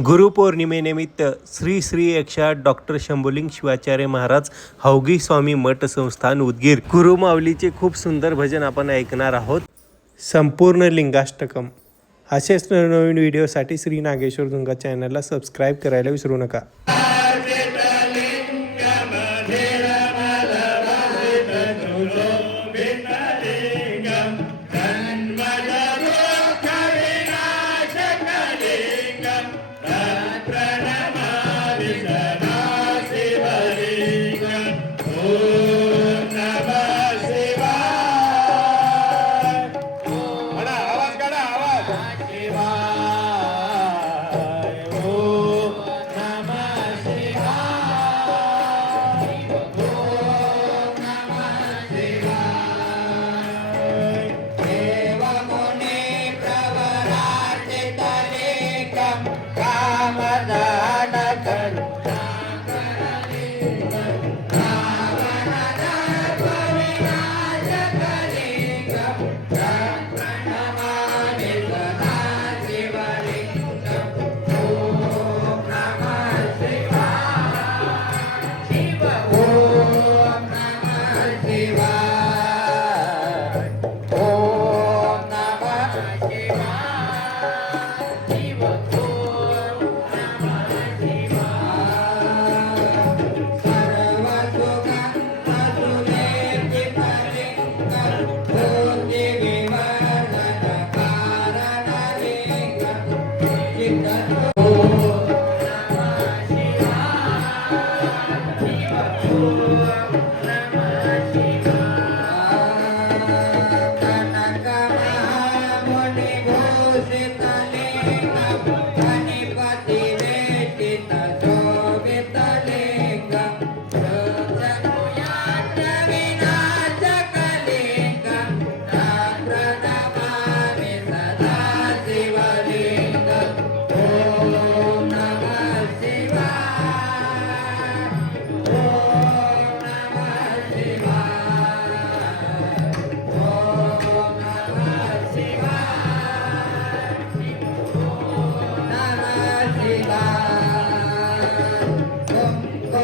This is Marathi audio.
गुरुपौर्णिमेनिमित्त श्री श्री एकशे डॉक्टर शंभुलिंग शिवाचार्य महाराज हौगी स्वामी मठ संस्थान उदगीर. गुरुमाऊलीचे खूप सुंदर भजन आपण ऐकणार आहोत. संपूर्ण लिंगाष्टकम. असेच नवनवीन व्हिडिओसाठी श्री नागेश्वर दुंगा चॅनलला सबस्क्राईब करायला विसरू नका.